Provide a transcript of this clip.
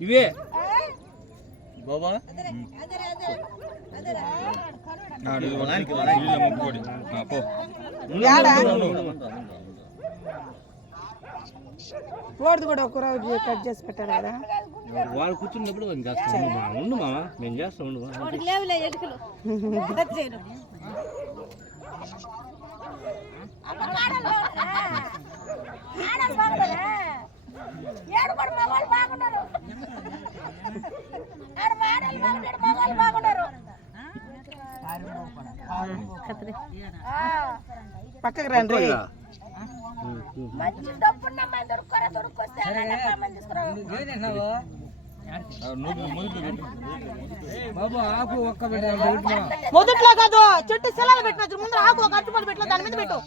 ఇవే బాబా వాడిది కూడా ఒక రోజు కట్ చేసి పెట్టారు కదా వాళ్ళు కూర్చున్నప్పుడు ఉండు మా మేము చేస్తాం ఉండు పక్కకి రండి మొదట్లో కాదు చెట్టు శిలాలు పెట్టిన ముందు ఆకు ఒక అరటిపళ్ళు పెట్టిన దాని మీద పెట్టు